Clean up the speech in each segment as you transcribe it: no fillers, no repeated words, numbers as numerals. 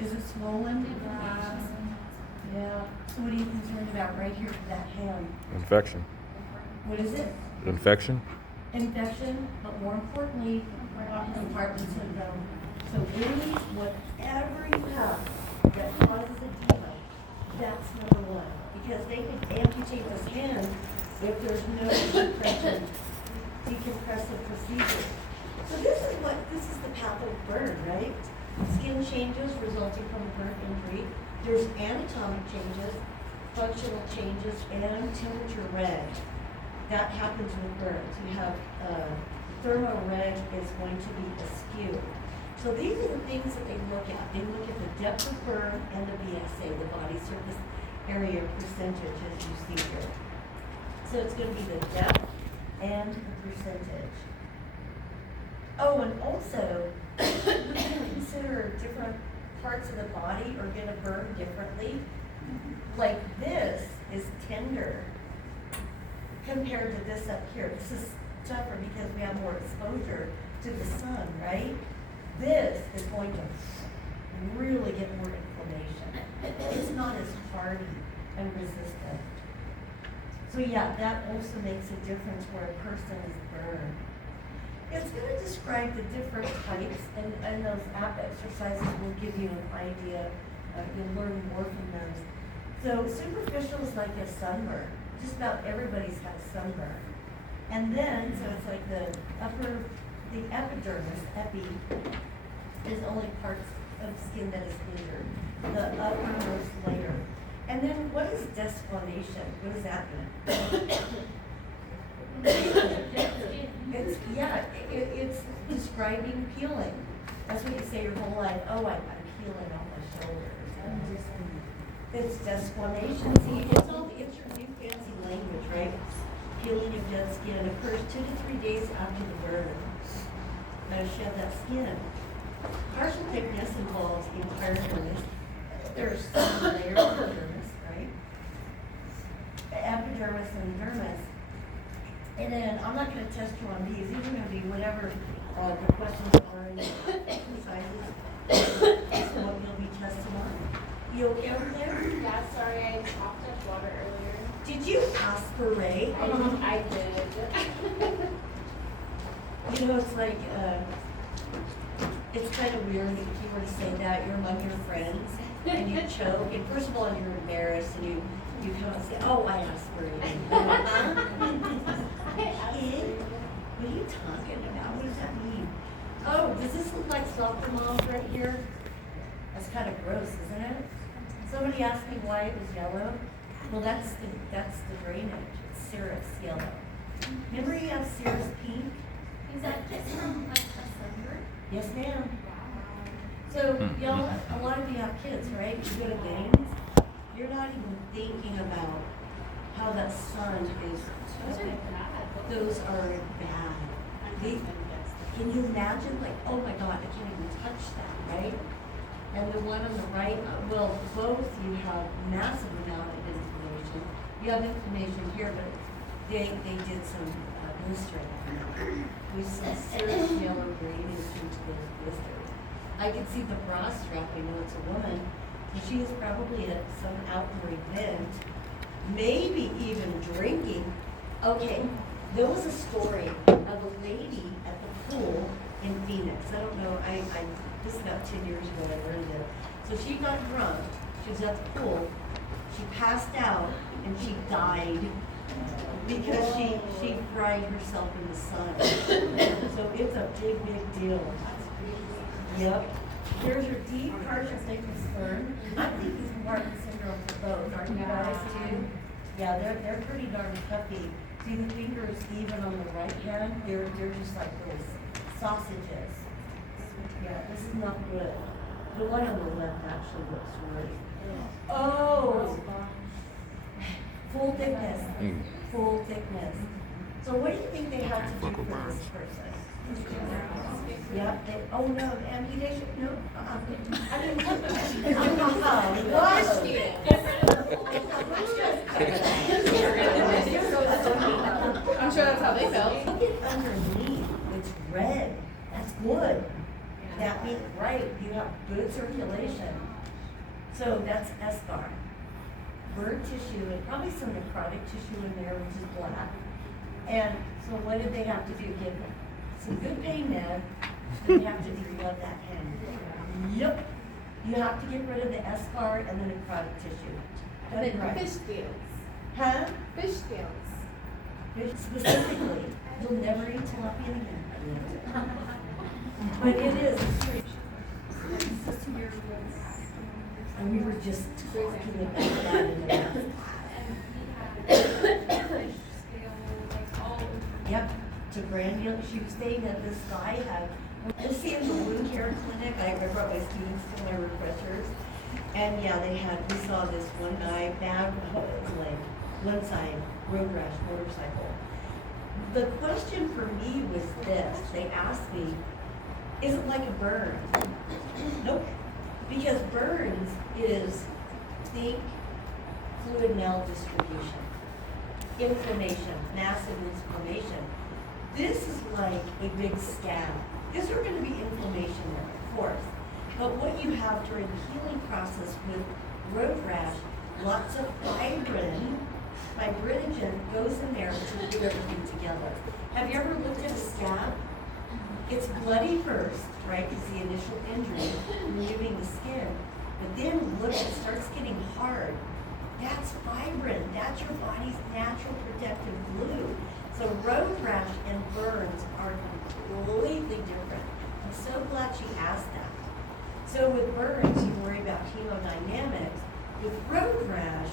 Is it swollen? Yeah. So what are you concerned about right here for that hand? Infection. What is it? Infection. Infection, but more importantly, compartment syndrome. So really, whatever you have that causes edema, that's number one. Because they can amputate this hand if there's no decompressive procedure. So this is the path of burn, right? Skin changes resulting from a burn injury. There's anatomic changes, functional changes, and temperature reg. That happens with burns. You have thermo-reg is going to be askew. So these are the things that they look at. They look at the depth of burn and the BSA, the body surface area percentage, as you see here. So it's going to be the depth and the percentage. Oh, and also, we can consider different parts of the body are going to burn differently. Like this is tender compared to this up here. This is tougher because we have more exposure to the sun, right? This is going to really get more inflammation. It's not as hardy and resistant. So yeah, that also makes a difference where a person is burned. It's going to describe the different types, and those app exercises will give you an idea. You'll learn more from those. So superficial is like a sunburn. Just about everybody's got a sunburn. And then, so it's like the epidermis, epi, is only parts of skin that is injured. The uppermost layer. And then what is desquamation? What does that mean? It's describing peeling. That's what you say your whole life. Oh, I'm peeling off my shoulders. It's desquamation. See, it's your new fancy language, right? Peeling of dead skin occurs 2 to 3 days after the burn. Now shed that skin. Partial thickness involves the entire dermis. There's some layers of dermis, right? Epidermis and dermis. And then I'm not going to test you on these. These are going to be whatever the questions are in the exercises. That's what you'll be testing on. You okay over there? Yeah, sorry, I chopped up water earlier. Did you aspirate? I did. You know, it's like, it's kind of weird if you were to say that you're among your friends and you choke. And first of all, you're embarrassed and you come and say, oh, I aspirated. What are you talking about? What does that mean? Oh, does this look like soccer moms right here? That's kind of gross, isn't it? Somebody asked me why it was yellow. Well, that's the drainage. It's serous yellow. Remember you have serous pink? Is that just from like a sunburn? Yes, ma'am. So, y'all, a lot of you have kids, right? You go to games. You're not even thinking about how that sun is. Those are bad. Those are bad. Can you imagine, like, oh my God, I can't even touch that, right? And the one on the right, well, both you have massive amount of inflammation. You have inflammation here, but they did some blistering. We saw serious yellow drainage into those blisters. I could see the bra strap. I know it's a woman. And she was probably at some outdoor event, maybe even drinking. Okay, there was a story of a lady at the pool in Phoenix. I don't know, this is about 10 years ago I learned it. So she got drunk, she was at the pool, she passed out, and she died because she fried herself in the sun. So it's a big, big deal. Yep. There's your deep partial thickness burn. I think he's compartment syndrome for both. Aren't you guys too? Yeah, they're pretty darn puffy. See the fingers even on the right hand? They're just like little sausages. Yeah, this is not good. The one on the left actually looks really. Oh, full thickness. Full thickness. So what do you think they have to do for this person? Yeah. Oh no, amputation? No. I mean, I'm sure that's how they felt. Look at underneath. It's red. That's good. That means, right, you have good circulation. So that's eschar. Burn tissue and probably some necrotic tissue in there, which is black. And so what did they have to do? Give them some good pain med, then they have to deglove that hand. Yep. You have to get rid of the eschar and the necrotic tissue. And then Right. fish scales. Huh? Fish scales. Specifically, you'll never eat tilapia again. But it is. And we were just talking about that in the past. Yep, to granule. She was saying that this guy had, we'll see in the wound care clinic, I brought my students to my refreshers. And yeah, we saw this one guy, bad leg, one side, road rash, motorcycle. The question for me was this, they asked me, is it like a burn? Nope, because burns is, think fluid maldistribution, inflammation, massive inflammation. This is like a big scab. These are gonna be inflammation there, of course. But what you have during the healing process with road rash, lots of fibrinogen goes in there to glue everything together. Have you ever looked at a scab? It's bloody first, right, because the initial injury, removing the skin. But then look, it starts getting hard. That's fibrin. That's your body's natural protective glue. So road rash and burns are completely different. I'm so glad she asked that. So with burns, you worry about hemodynamics. With road rash,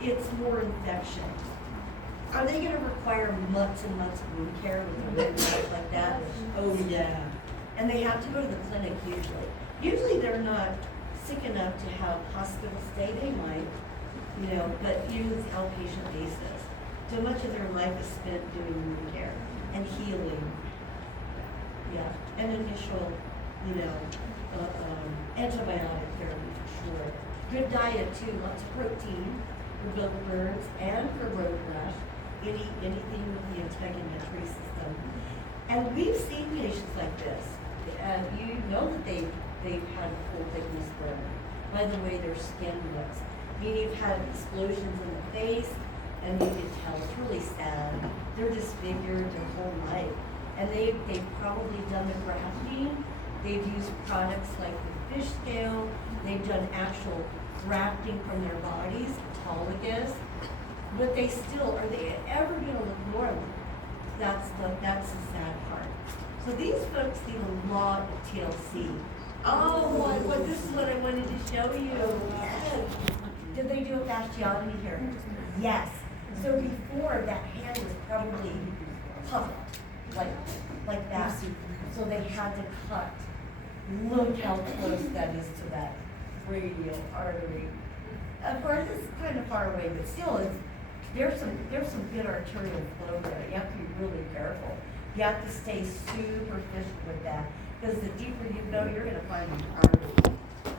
it's more infection. Are they gonna require months and months of wound care with a road rash like that? Oh yeah. And they have to go to the clinic usually. Usually they're not sick enough to have hospital stay, they might, but usually it's outpatient basis. So much of their life is spent doing wound care and healing. Yeah, and initial, antibiotic therapy for sure. Good diet too, lots of protein for both burns and for road rash. Anything with the integumentary system. And we've seen patients like this. And you know that they've had a full thickness burn by the way their skin looks. Meaning you've had explosions in the face, and you can tell it's really sad. They're disfigured their whole life. And they've probably done the grafting. They've used products like the fish scale. They've done actual grafting from their bodies, autologous. But are they ever gonna look normal? That's the sad part. So these folks need a lot of TLC. Oh, this is what I wanted to show you. Yes. Did they do a fasciotomy here? Yes. So before, that hand was probably puffed, like that. So they had to cut. Look how close that is to that radial artery. Of course, it's kind of far away, but still, there's some good arterial flow there. You have to be really careful. You have to stay superficial with that, because the deeper you go, you're going to find an artery.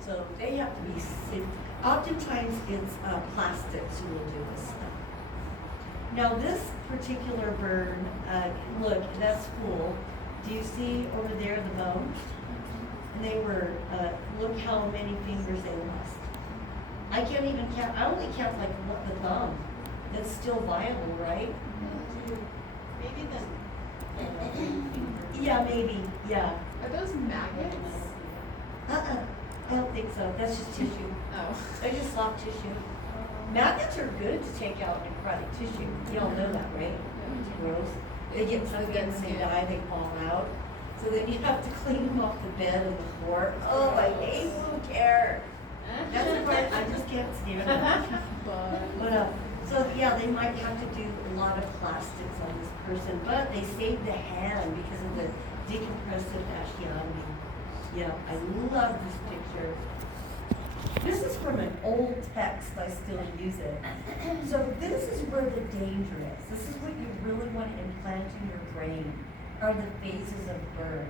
So they have to be oftentimes it's plastics who will do this stuff. Now this particular burn, look, that's cool. Do you see over there the bone? And they were, look how many fingers they lost. I can't even count, I only count like the thumb. It's still viable, right? Maybe the. Yeah, maybe, yeah. Are those maggots? I don't think so, that's just tissue. Oh. They're just soft tissue. Maggots are good to take out necrotic tissue. You all know that, right? It's gross. They get so good when they die, they fall out. So then you have to clean them off the bed and the floor. Oh, I hate wound care. That's the part I just can't stand it. But so yeah, they might have to do a lot of plastics on this person, but they saved the hand because of the decompressive fasciotomy. Yeah, I love this picture. This is from an old text, I still use it. So this is where the danger is. This is what you really want to implant in your brain, are the phases of burn.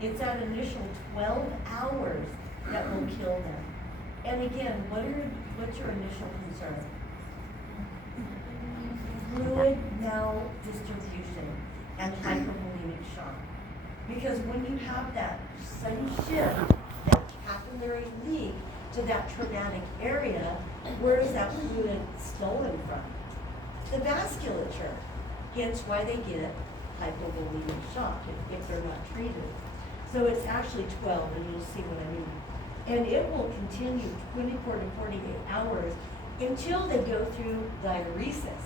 It's that initial 12 hours that will kill them. And again, what's your initial concern? Fluid maldistribution and hypervolemic shock. Because when you have that sudden shift that happens capillary leak to that traumatic area, where is that fluid stolen from? The vasculature. Hence why they get hypovolemic shock if they're not treated. So it's actually 12, and you'll see what I mean. And it will continue 24 to 48 hours until they go through diuresis.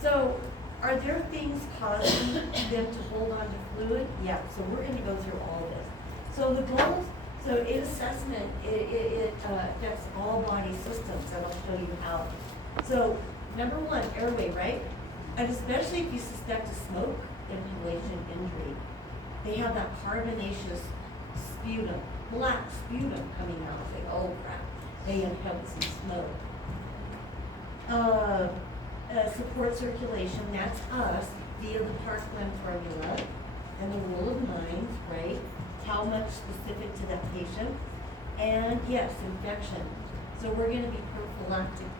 So are there things causing them to hold on to fluid? Yeah, so we're going to go through all this. So the goals, so in assessment, it affects all body systems, and I'll show you how. So number one, airway, right? And especially if you suspect a smoke inhalation injury, they have that carbonaceous sputum, black sputum coming out. It's like, oh crap, they inhaled some smoke. Support circulation, that's us via the Parkland formula and the rule of nines, right? How much specific to that patient. And yes, infection. So we're going to be prophylacting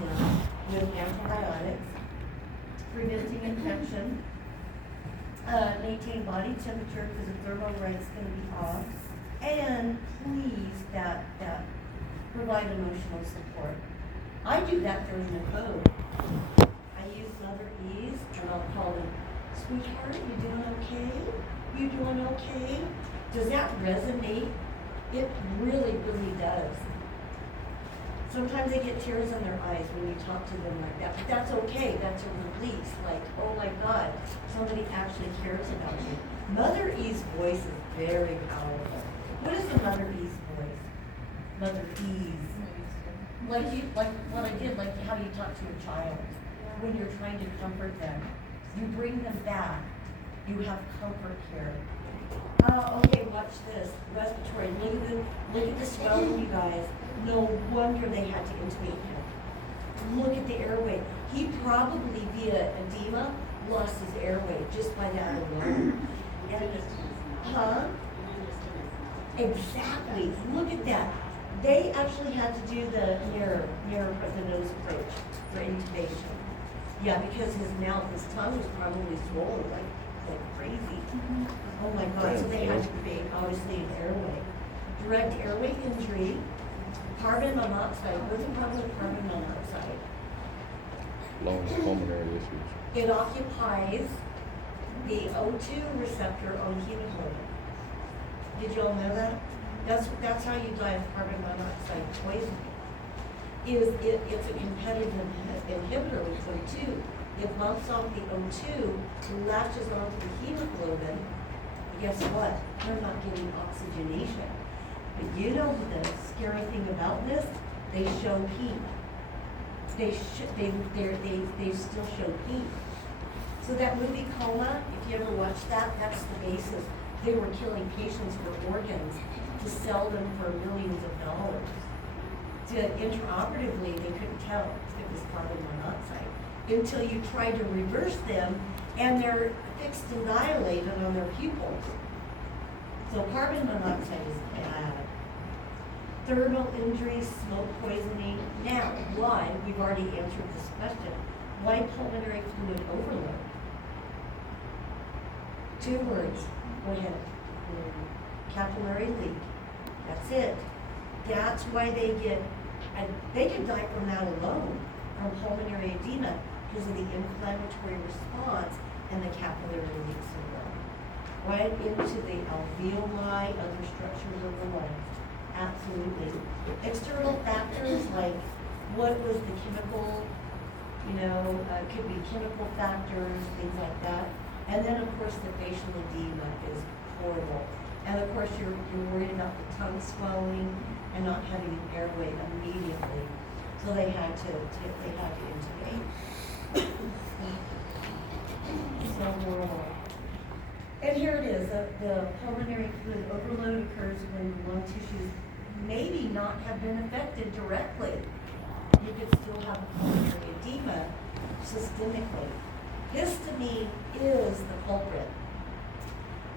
them with antibiotics, preventing infection, maintain body temperature because the thermal rate's going to be off, and please that provide emotional support. I do that during the code. I use Mother E's, and I'll call them, sweetheart, you doing okay? You doing okay? Does that resonate? It really, really does. Sometimes they get tears in their eyes when you talk to them like that, but that's okay. That's a release. Like, oh my God, somebody actually cares about you. Mother E's voice is very powerful. What is the Mother E's voice? Mother E's. Like what I did, like how you talk to a child when you're trying to comfort them. You bring them back. You have comfort care. Okay, watch this. Respiratory. Look at the swelling, you guys. No wonder they had to intubate him. Look at the airway. He probably, via edema, lost his airway just by that alone. Huh? Exactly. Look at that. They actually had to do the mirror of the nose approach for intubation. Yeah, because his mouth, his tongue was probably swollen like crazy. Oh my God, so they had to create, obviously, an airway. Direct airway injury, carbon monoxide. What's the problem with carbon monoxide? Lung pulmonary issues. It occupies the O2 receptor on hemoglobin. Did you all know that? That's how you die of carbon monoxide poisoning. It's a competitive inhibitor with O2. It bumps off the O2, latches onto the hemoglobin. Guess what? They're not getting oxygenation. But you know the scary thing about this? They show pink. They still show pink. So that movie Coma, if you ever watched that, that's the basis. They were killing patients for organs to sell them for millions of dollars. Intraoperatively, they couldn't tell if it was carbon monoxide until you tried to reverse them, and they're fixed and dilated on their pupils. So carbon monoxide is bad. Thermal injuries, smoke poisoning. Now, why? We've already answered this question. Why pulmonary fluid overload? 2 words. Go ahead. Capillary leak. That's it. That's why they could die from that alone, from pulmonary edema, because of the inflammatory response and the capillary leak syndrome. Right into the alveoli, other structures of the lungs. Absolutely. External factors like what was the chemical, could be chemical factors, things like that. And then of course the facial edema is horrible. And of course you're worried about the tongue swelling and not having an airway immediately. So they had to intubate. So horrible. And here it is, the pulmonary fluid overload occurs when lung tissues maybe not have been affected directly. You could still have a pulmonary edema systemically. Histamine is the culprit.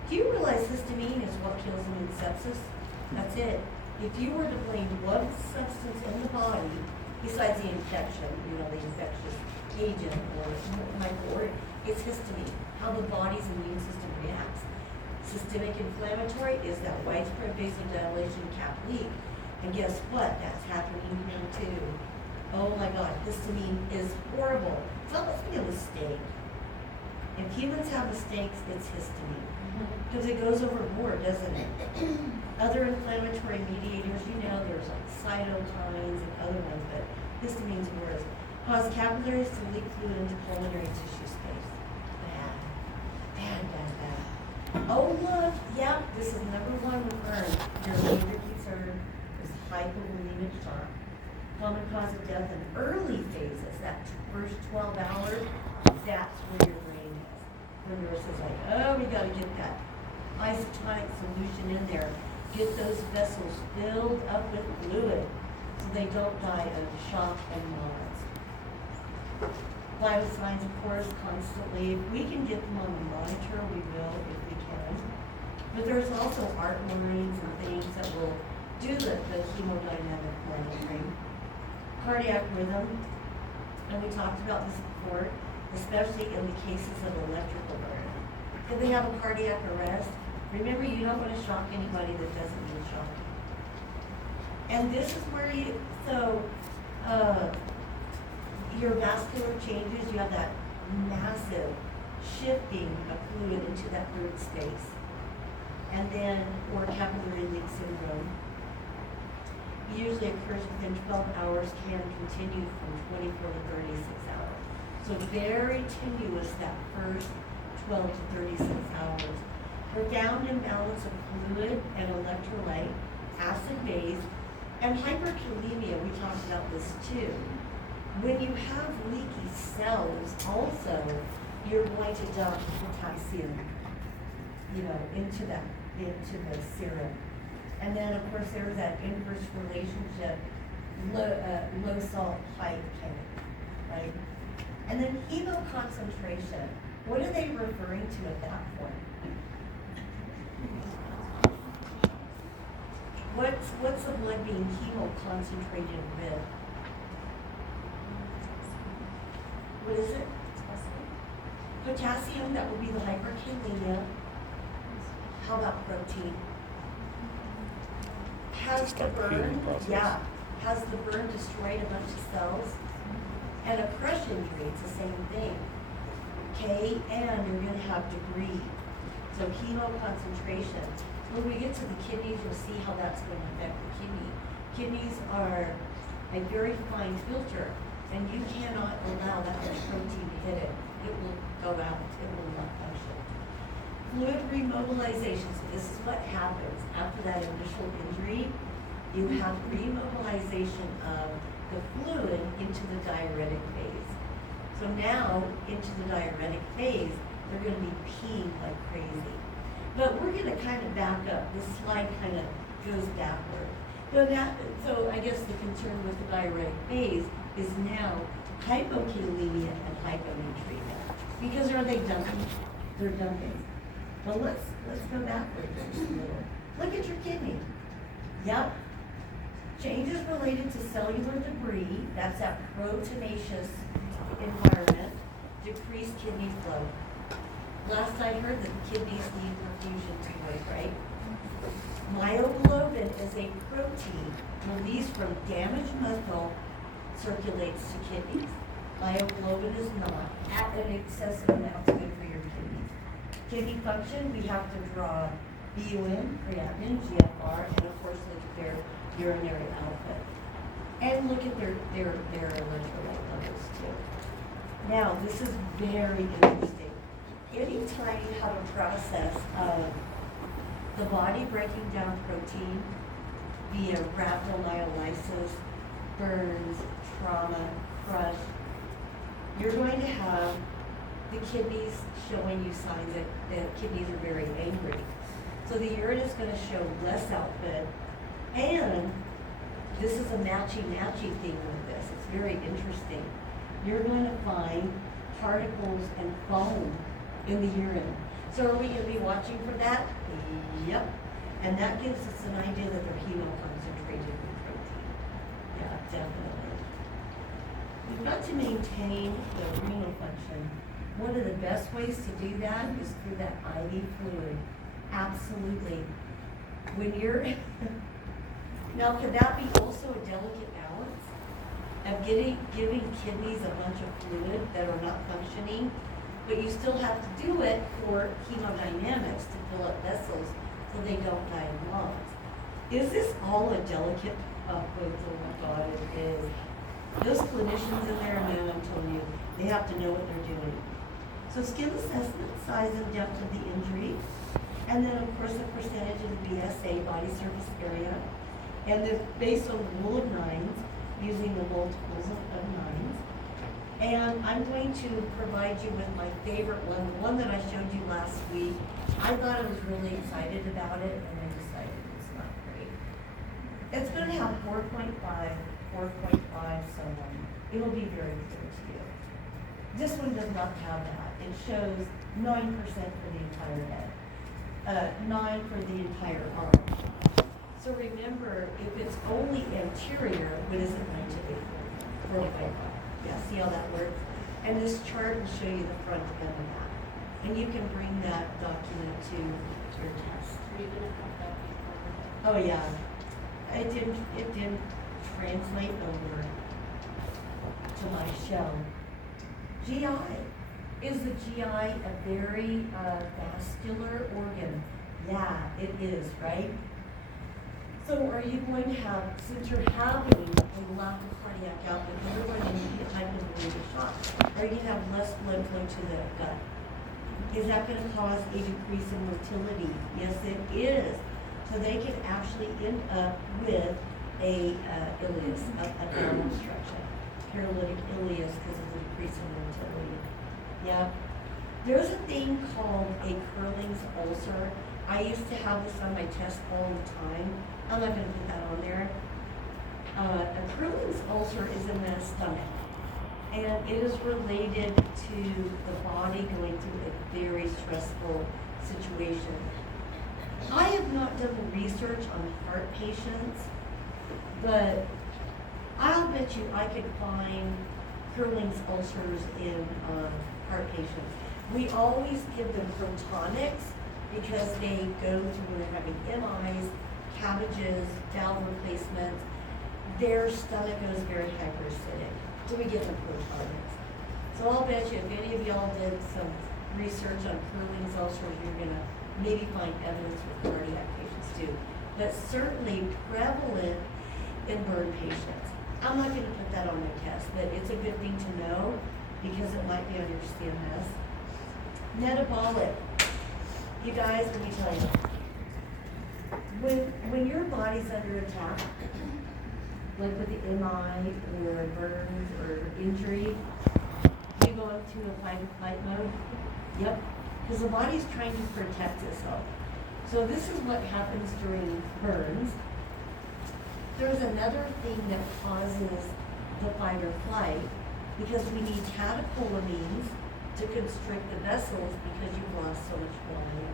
Do you realize histamine is what kills them in sepsis? That's it. If you were to blame one substance in the body, besides the infection, the infectious agent or microorganism, it's histamine, how the body's immune system reacts. Systemic inflammatory is that widespread vasodilation cap leak. And guess what? That's happening here too. Oh my God, histamine is horrible. It's almost like a mistake. If humans have mistakes, it's histamine. Because it goes overboard, doesn't it? Other inflammatory mediators, there's like cytokines and other ones, but histamine's worse. Cause capillaries to leak fluid into pulmonary tissue space. Bad. Bad, bad, bad. Oh look, yep, this is number one with burn. Your major concern is hypovolemic shock. Common cause of death in early phases, that first 12 hours, that's where your brain is. The nurse is like, oh, we gotta get that isotonic solution in there. Get those vessels filled up with fluid so they don't die of shock and mods. Vital signs, of course, constantly. If we can get them on the monitor, we will if we can. But there's also art lines and things that will do the hemodynamic monitoring. Cardiac rhythm, and we talked about this before, especially in the cases of electrical burn. If they have a cardiac arrest, remember you don't want to shock anybody that doesn't need shocking. And this is where your vascular changes, you have that massive shifting of fluid into that third space. And then, or capillary leak syndrome, usually occurs within 12 hours, can continue from 24 to 36 hours. So very tenuous that first 12 to 36 hours. Profound imbalance of fluid and electrolyte, acid base, and hyperkalemia, we talked about this too. When you have leaky cells also, you're going to dump potassium, into the serum. And then, of course, there's that inverse relationship, low salt, high K, right? And then hemoconcentration. What are they referring to at that point? What's the blood being hemoconcentrated with? What is it? Potassium, that would be the hyperkalemia. How about protein? Has the burn, has the burn destroyed a bunch of cells? And a crush injury, it's the same thing. Okay, and you're gonna have debris. So hemoconcentration. When we get to the kidneys, you'll see how that's gonna affect the kidney. Kidneys are a very fine filter, and you cannot allow that much protein to hit it. It will go out, it will not function. Fluid remobilization, so this is what happens after that initial injury. You have remobilization of the fluid into the diuretic phase. So now, into the diuretic phase, they're going to be peeing like crazy. But we're going to kind of back up. This slide kind of goes backward. So I guess the concern with the diuretic phase is now hypokalemia and hyponatremia. Because are they dumping? They're dumping. Well, let's go backwards just a little. Look at your kidney. Yep. Changes related to cellular debris, that's that proteinaceous environment, decreased kidney flow. Last I heard that the kidneys need perfusion to work, right? Myoglobin is a protein released from damaged muscle, circulates to kidneys. Myoglobin is not. At an excessive amount is good for your kidneys. Kidney function, we have to draw BUN, creatinine, GFR, and of course look at their urinary output. And look at their electrolyte levels too. Now, this is very interesting. Anytime you have a process of the body breaking down protein via rhabdomyolysis, burns, trauma, crush, you're going to have the kidneys showing you signs that the kidneys are very angry. So the urine is going to show less output, and this is a matchy thing with this. It's very interesting. You're going to find particles and foam in the urine. So are we going to be watching for that? Yep. And that gives us an idea that they're hemoconcentrated with protein. Yeah, definitely. We've got to maintain the renal function. One of the best ways to do that is through that IV fluid. Absolutely. When you're, now could that be also a delicate balance of giving kidneys a bunch of fluid that are not functioning, but you still have to do it for hemodynamics to fill up vessels so they don't die in lungs. Is this all a delicate, oh my God, it is. Those clinicians in there know, I'm telling you, they have to know what they're doing. So skin assessment, size and depth of the injury, and then of course the percentage of the BSA, body surface area, and then based on the rule of nines, using the multiples of nines. And I'm going to provide you with my favorite one, the one that I showed you last week. I thought I was really excited about it, and I decided it's not great. It's going to have 4.5, 4.5, so on. It'll be very clear to you. This one does not have that. It shows 9% for the entire head, 9 for the entire arm. So remember, if it's only anterior, what is it going to be? 4.5. Yeah, see how that works? And this chart will show you the front end of that. And you can bring that document to your test. Are you gonna have that before? Oh, yeah. It didn't translate over to my shell. GI. Is the GI a very vascular organ? Yeah, it is, right? So are you going to have, since you're having a lack of cardiac output, you're going to need a hypovolemic shock, are you going to have less blood flow to the gut? Is that going to cause a decrease in motility? Yes, it is. So they can actually end up with a ileus, a bowel obstruction, paralytic ileus because of the decrease in motility. Yeah. There's a thing called a Curling's ulcer. I used to have this on my test all the time. I'm not going to put that on there. A Curling's ulcer is in the stomach, and it is related to the body going through a very stressful situation. I have not done the research on heart patients, but I'll bet you I could find Curling's ulcers in heart patients. We always give them protonics because they go through, they're having MIs, cabbages, valve replacements. Their stomach goes very hyperacidic. So we give them protonics. So I'll bet you if any of y'all did some research on Curling's ulcers, you're gonna maybe find evidence with cardiac patients too. But certainly prevalent in burn patients. I'm not gonna put that on my test, but it's a good thing to know because it might be on your CMS. Metabolic. You guys, let me tell you. When your body's under attack, like with the MI or burns or injury, you go into a fight or flight mode. Yep, because the body's trying to protect itself. So this is what happens during burns. There's another thing that causes the fight or flight because we need catecholamines to constrict the vessels because you've lost so much volume.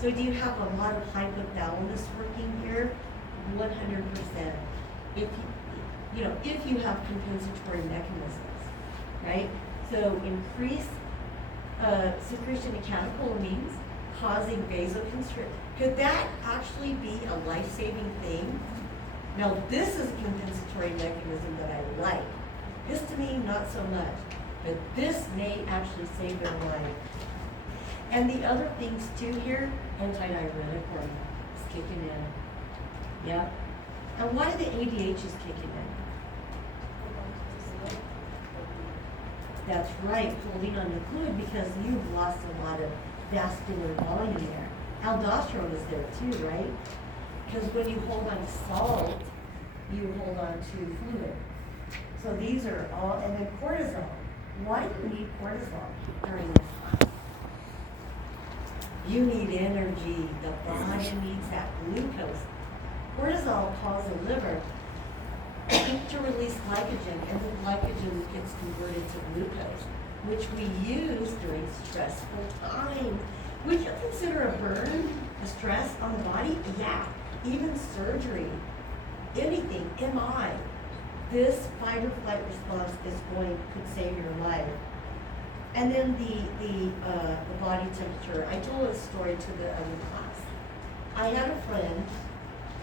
So do you have a lot of hypothalamus working here? 100%. If you have compensatory mechanisms, right? So increased secretion of catecholamines causing vasoconstriction. Could that actually be a life-saving thing? Now this is a compensatory mechanism that I like. Histamine, not so much. But this may actually save their life. And the other things too here, antidiuretic hormone is kicking in. Yep. And why the ADH is kicking in? That's right, holding on to fluid because you've lost a lot of vascular volume there. Aldosterone is there too, right? Because when you hold on to salt, you hold on to fluid. So these are all, and then cortisol. Why do you need cortisol during this time? You need energy. The body needs that glucose. Cortisol calls the liver to release glycogen, and the glycogen gets converted to glucose, which we use during stressful times. Would you consider a burn a stress on the body? Yeah, even surgery, anything, MI. This fight or flight response could save your life. And then the body temperature. I told a story to the other class. I had a friend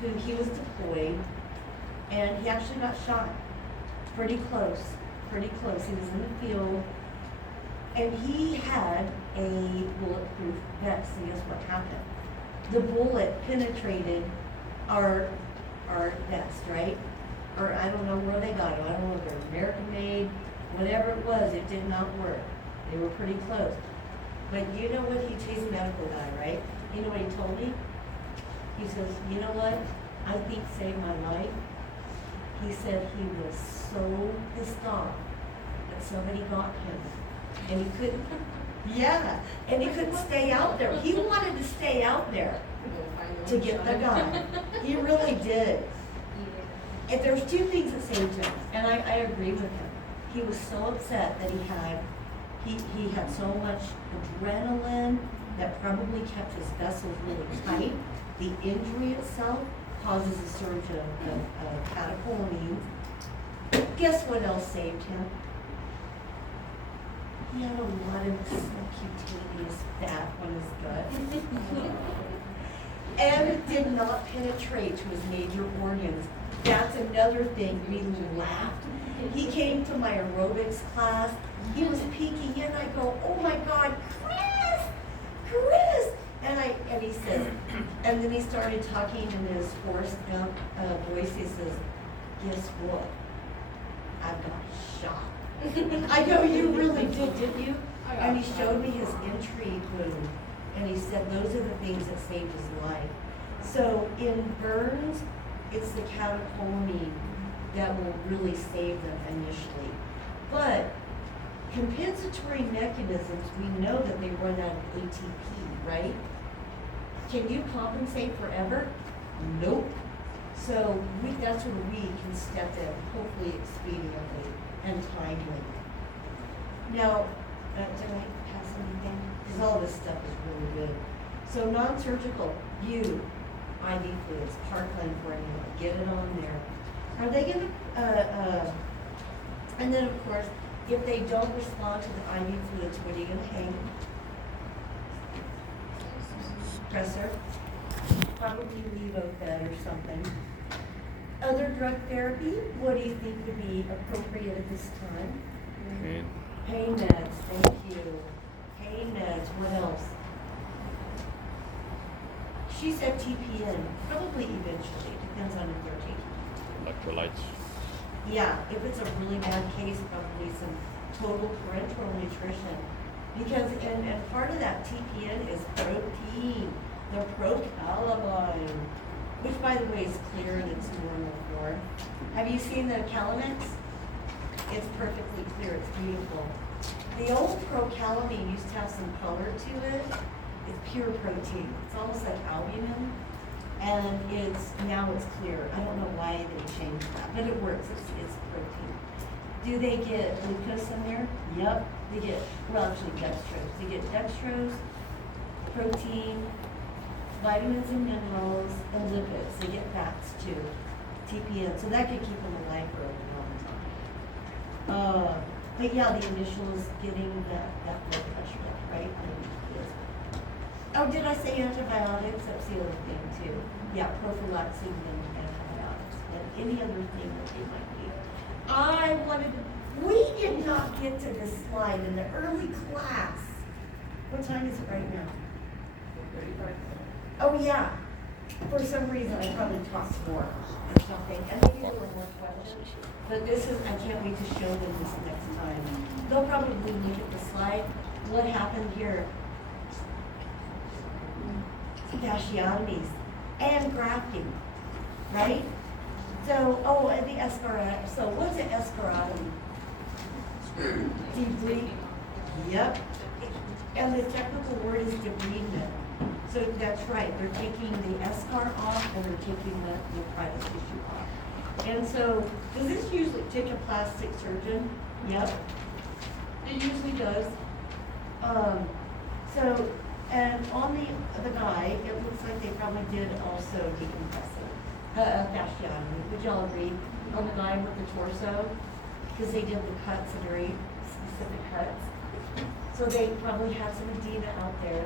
who he was deployed, and he actually got shot. Pretty close, pretty close. He was in the field, and he had a bulletproof vest. And guess what happened? The bullet penetrated our vest, right? Or I don't know where they got it. I don't know if they're American made, whatever it was, it did not work. They were pretty close. But you know what? He's a medical guy, right? You know what he told me? He says, you know what? I think saved my life. He said he was so pissed off that somebody got him. And he couldn't, yeah, and he couldn't stay out there. He wanted to stay out there to get the guy. He really did. And there's two things that saved him, and I agree with him. He was so upset that he had so much adrenaline that probably kept his vessels really tight. The injury itself causes a surge of catecholamines. Guess what else saved him? He had a lot of subcutaneous fat on his gut. And it did not penetrate to his major organs. That's another thing. We laughed. He came to my aerobics class. He was peeking in. I go, oh my God, Chris! And he says, and then he started talking in his hoarse voice. He says, guess what? I got shot. I go, you really did, didn't you? And he showed me his entry wound. And he said those are the things that saved his life. So in burns, it's the catecholamine that will really save them initially. But compensatory mechanisms, we know that they run out of ATP, right? Can you compensate forever? Nope. So that's where we can step in, hopefully expediently and timely. Now, did I pass anything? Because all this stuff is really good. So non-surgical, IV fluids, Parkland formula, get it on there. Are they gonna, and then of course, if they don't respond to the IV fluids, what are you gonna hang? Pressor, probably Levofed or something. Other drug therapy, what do you think would be appropriate at this time? Pain. Pain meds, thank you. Pain meds, what else? She said TPN, probably eventually, depends on if they're taking. Electrolytes. Yeah, if it's a really bad case, probably some total parenteral nutrition. Because, and part of that TPN is protein, the procalamine, which by the way is clear in its normal form. Have you seen the Calamix? It's perfectly clear, it's beautiful. The old procalamine used to have some color to it. It's pure protein. It's almost like albumin. And now it's clear. I don't know why they changed that, but it works. It's protein. Do they get glucose in there? Yep. They get, well, actually dextrose. They get dextrose, protein, vitamins and minerals, and lipids. They get fats too. TPN. So that could keep them alive for a long time. But yeah, the initial is getting that blood pressure up, right? Oh, did I say antibiotics? That's the other thing too. Yeah, prophylaxis and antibiotics. And any other thing that they might need. We did not get to this slide in the early class. What time is it right now? 35. Oh, yeah. For some reason, I probably talked more or something. And maybe there were more questions. But I can't wait to show them this next time. They'll probably look at the slide. What happened here? Fasciotomies and grafting, right? So, and the escargot. So, what's an escarotomy? Debride. Yep. And the technical word is debridement. So that's right. They're taking the eschar off and they're taking the private tissue off. And so, does this usually take a plastic surgeon? Yep. It usually does. And on the guy, it looks like they probably did also decompressive fasciotomy. Would y'all agree? On the guy with the torso, because they did the cuts, the very specific cuts. So they probably had some edema out there.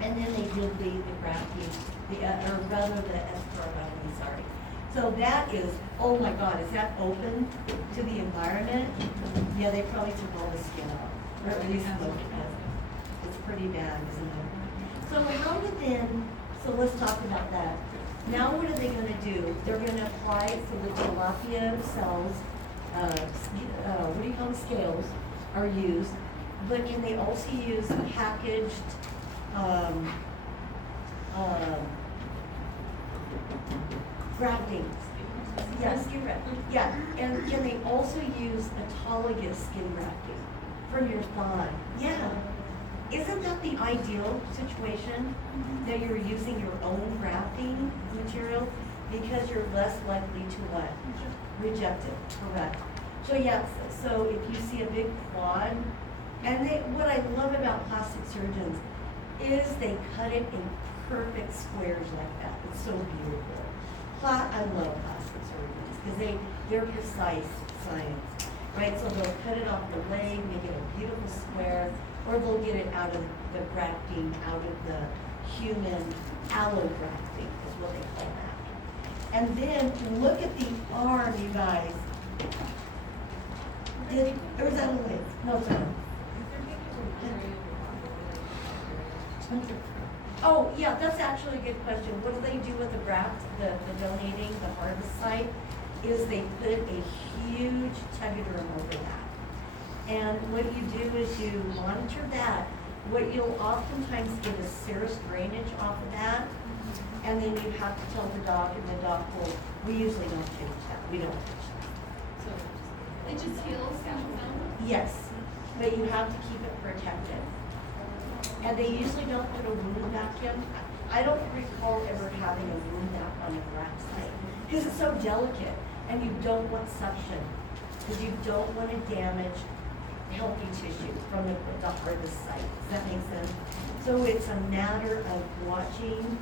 And then they did the grafting. or rather the eschlerotomy, sorry. So that is, oh my God, is that open to the environment? Yeah, they probably took all the skin off, or at least most of it. It's pretty bad, isn't it? So how would then, so let's talk about that. Now what are they gonna do? They're gonna apply it so the tilapia cells, what do you call them, scales, are used, but can they also use packaged, grafting? Yeah, skin grafting. Yeah, and can they also use autologous skin grafting from your thigh? Yeah. Isn't that the ideal situation, that you're using your own grafting material? Because you're less likely to what? Reject it, correct. So yes, so if you see a big quad, and what I love about plastic surgeons is they cut it in perfect squares like that. It's so beautiful. I love plastic surgeons because they're precise science, right? So they'll cut it off the leg, make it a beautiful square, or they'll get it out of the grafting, out of the human allografting is what they call that. And then look at the arm, you guys. Or is that a leg? No, it's not. Oh, yeah, that's actually a good question. What do they do with the graft, the donating, the harvest site? Is they put a huge tegaderm over that. And what you do is you monitor that. What you'll oftentimes get is serous drainage off of that. And then you have to tell the doc, and the doc will, we usually don't change that. We don't touch that. So it just heals down? Yes, but you have to keep it protected. And they usually don't put a wound vacuum. I don't recall ever having a wound vac on a graft site because it's so delicate, and you don't want suction because you don't want to damage healthy tissue from the harvest site. Does that make sense? So it's a matter of watching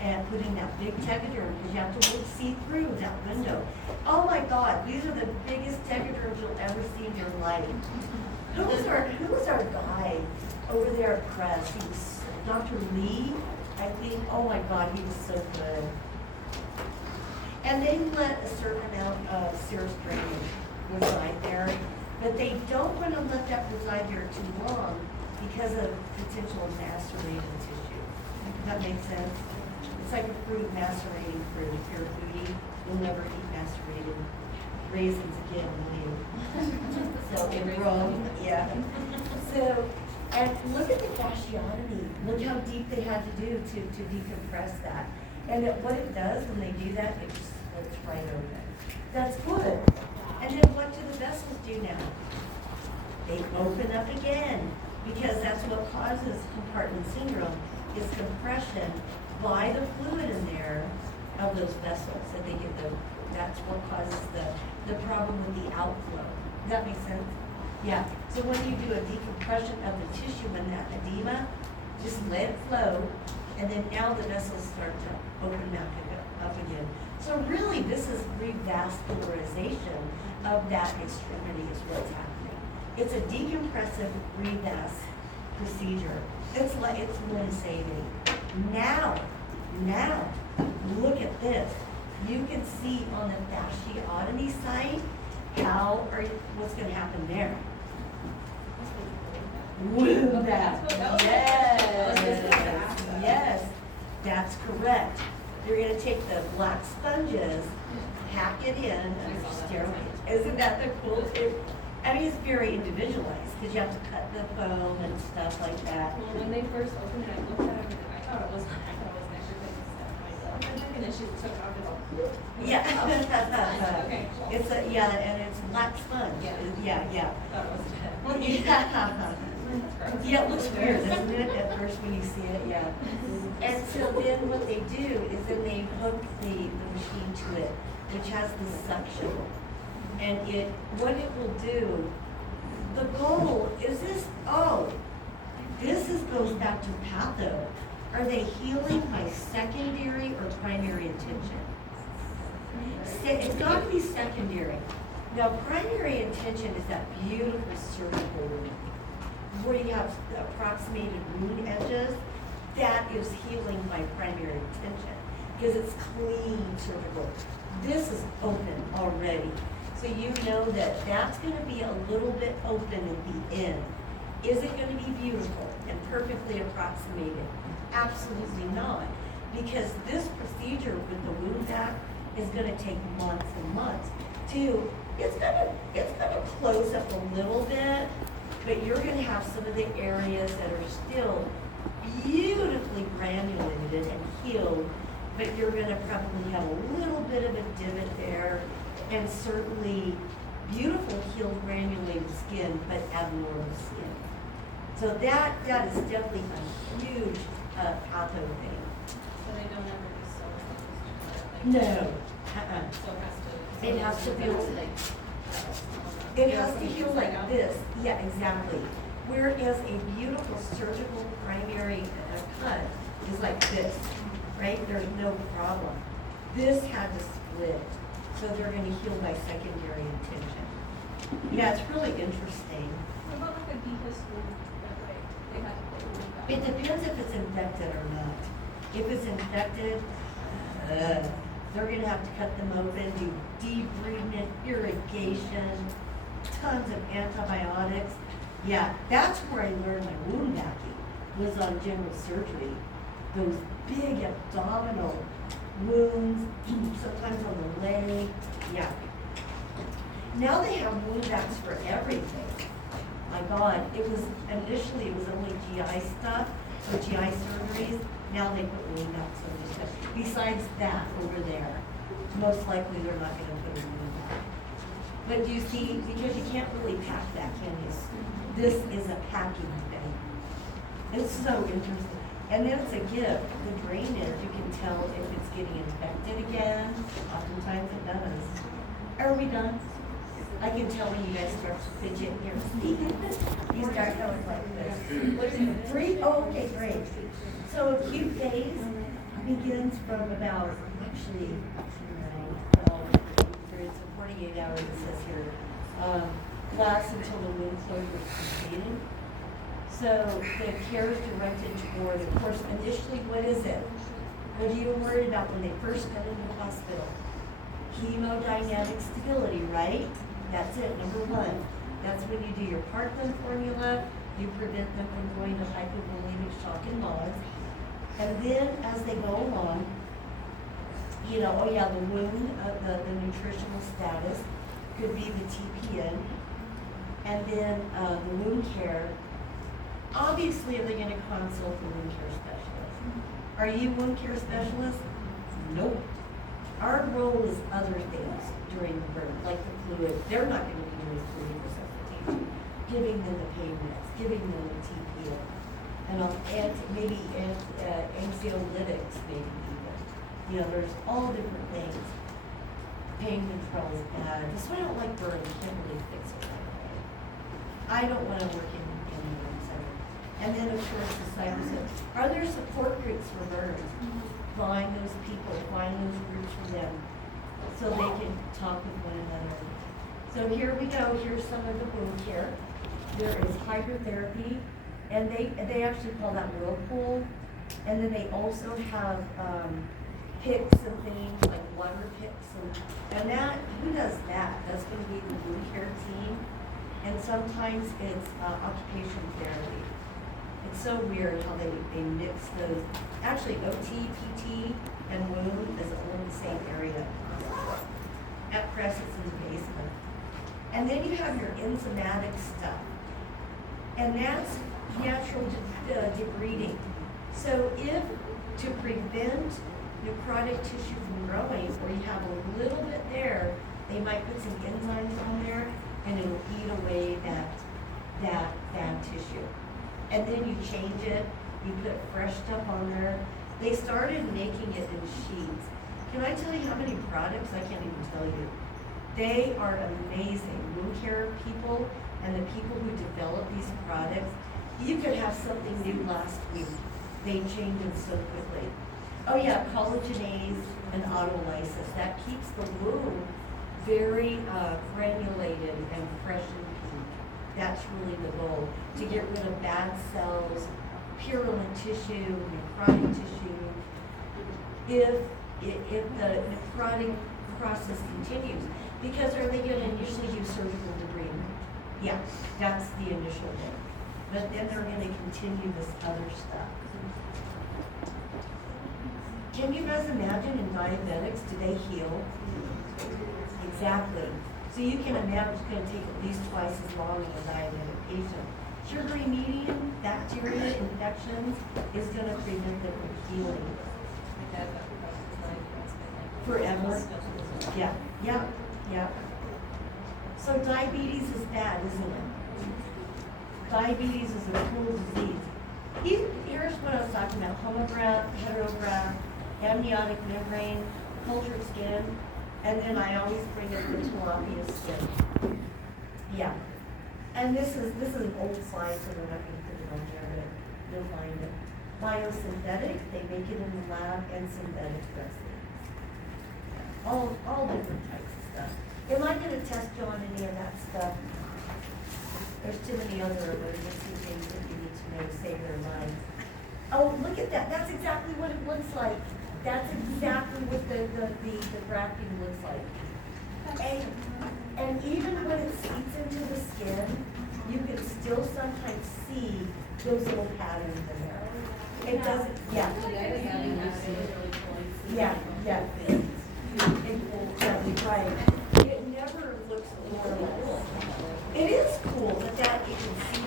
and putting that big tegaderm because you have to see through that window. Oh my God, these are the biggest tegaderms you'll ever see in your life. Who was our guy over there at Press? He was Dr. Lee, I think. Oh my God, he was so good. And they let a certain amount of serous drainage reside there, but they don't want to let that reside there too long because of potential macerated tissue. Does that make sense? It's like a fruit macerating fruit. If you're a foodie, you'll never eat macerated raisins again, will you? So in Rome, yeah. So, and look at the fasciotomy. Look how deep they had to do to decompress that. And what it does when they do that, it just splits right open. That's good. And then what do the vessels do now? They open up again because that's what causes compartment syndrome is compression by the fluid in there of those vessels that they get that's what causes the problem with the outflow. Does that make sense? Yeah. So when you do a decompression of the tissue and that edema, just let it flow, and then now the vessels start to open back up again. So really, this is revascularization of that extremity is what's happening. It's a decompressive revas procedure. It's limb saving. Now, look at this. You can see on the fasciotomy site what's going to happen there. Woo, that. Yes, that's correct. You're going to take the black sponges, pack it in, and sterile it. Isn't that the coolest? I mean, it's very individualized because you have to cut the foam and stuff like that. Well, when they first opened it, I looked at it and I thought it was extra good stuff myself. And then she took off it all. Yeah. Okay. It's and it's black sponge. Yeah. I thought it was dead. Yeah. Yeah, it looks weird, doesn't it, at first when you see it, yeah. And so then what they do is then they hook the machine to it, which has the suction. And what it will do, the goal is this goes back to patho. Are they healing by secondary or primary intention? It's got to be secondary. Now, primary intention is that beautiful surgical wound where you have approximated wound edges, that is healing by primary tension, because it's clean surgical. This is open already, so you know that that's gonna be a little bit open at the end. Is it gonna be beautiful and perfectly approximated? Absolutely not, because this procedure with the wound vac is gonna take months and months. Two, it's gonna close up a little bit, but you're gonna have some of the areas that are still beautifully granulated and healed, but you're gonna probably have a little bit of a divot there, and certainly beautiful healed granulated skin, but abnormal skin. So that is definitely a huge patho thing. So they don't ever do so. No, So It has to feel like. it has to feel like this, yeah, exactly. Whereas a beautiful surgical primary cut is like this, right? There's no problem. This had to split, so they're gonna heal by secondary intention. Yeah, it's really interesting. What about like a deepest wound that way? They had to put a wound back? It depends if it's infected or not. If it's infected, they're gonna have to cut them open, do debridement, irrigation, tons of antibiotics. Yeah, that's where I learned my wound vacuum, was on general surgery. Those big abdominal wounds, sometimes on the leg, yeah. Now they have wound vacs for everything. My God, initially it was only GI stuff, or GI surgeries. Now they put wound vacs on this stuff. Besides that, over there, most likely they're not gonna put a wound vac. But you see, because you can't really pack that, can you? This is a packing thing. It's so interesting. And then it's a gift. The drainage, you can tell if it's getting infected again. Oftentimes it does. Are we done? I can tell when you guys start to fidget in your seat. You start going like this. What is it, 3? Oh, okay, great. So acute phase begins from about, actually, 48 hours, it says here. Lasts until the wound closure is completed. So the care is directed toward, of course, initially, what is it? What are you worried about when they first come into the hospital? Hemodynamic stability, right? That's it, number 1. That's when you do your Parkland formula, you prevent them from going to hypovolemic shock and bonds. And then as they go along, you know, oh yeah, the wound, the nutritional status could be the TPN. And then the wound care. Obviously, are they going to consult the wound care specialist? Are you wound care specialist? Nope. Our role is other things during the birth, like the fluid. They're not going to be doing fluid resuscitation, giving them the pain meds, giving them the TPN, and maybe anxiolytics, maybe even. You know, there's all different things. Pain control is bad. That's why I don't like burn. You can't really fix it right away. I don't want to work in any burn center. And then, of course, the psychosocial. Are there support groups for burns? Find those people, find those groups for them, so they can talk with one another. So here we go. Here's some of the wound care. There is hydrotherapy, and they actually call that whirlpool. And then they also have picks and things like water picks, and that, who does that? That's going to be the wound care team, and sometimes it's occupational therapy. It's so weird how they mix those. Actually, OT, PT, and wound is all in the same area. At Press, it's in the basement. And then you have your enzymatic stuff, and that's natural debriding. So if to prevent necrotic tissue from growing, or you have a little bit there, they might put some enzymes on there, and it'll eat away that bad tissue. And then you change it, you put fresh stuff on there. They started making it in sheets. Can I tell you how many products? I can't even tell you. They are amazing. Wound care people and the people who develop these products, you could have something new last week. They change them so quickly. Oh yeah, collagenase and autolysis. That keeps the wound very granulated and fresh and pink. That's really the goal, to get rid of bad cells, purulent tissue, necrotic tissue. If the necrotic process continues, because are they gonna initially do surgical debridement? Yeah, that's the initial thing. But then they're gonna continue this other stuff. Can you guys imagine in diabetics, do they heal? Exactly. So you can imagine it's gonna take at least twice as long in a diabetic patient. Sugary medium bacteria infections is gonna prevent them from healing. My dad got his life, it's been like. Forever? Yeah. So diabetes is bad, isn't it? Diabetes is a cruel disease. Here's what I was talking about: homograph, heterograph, amniotic membrane, cultured skin, and then I always bring up the tilapia skin. Yeah. And this is an old slide, so we're not going to put it on there, but you'll find it. Biosynthetic, they make it in the lab, and synthetic dressing. All different types of stuff. Am I going to test you on any of that stuff? There's too many other emergency things that you need to know to save their lives. Oh, look at that. That's exactly what it looks like. That's exactly what the grafting looks like. And even when it seeps into the skin, you can still sometimes see those little patterns in there. It doesn't, yeah. Yeah. Exactly right. It never looks normal. It is cool that you can see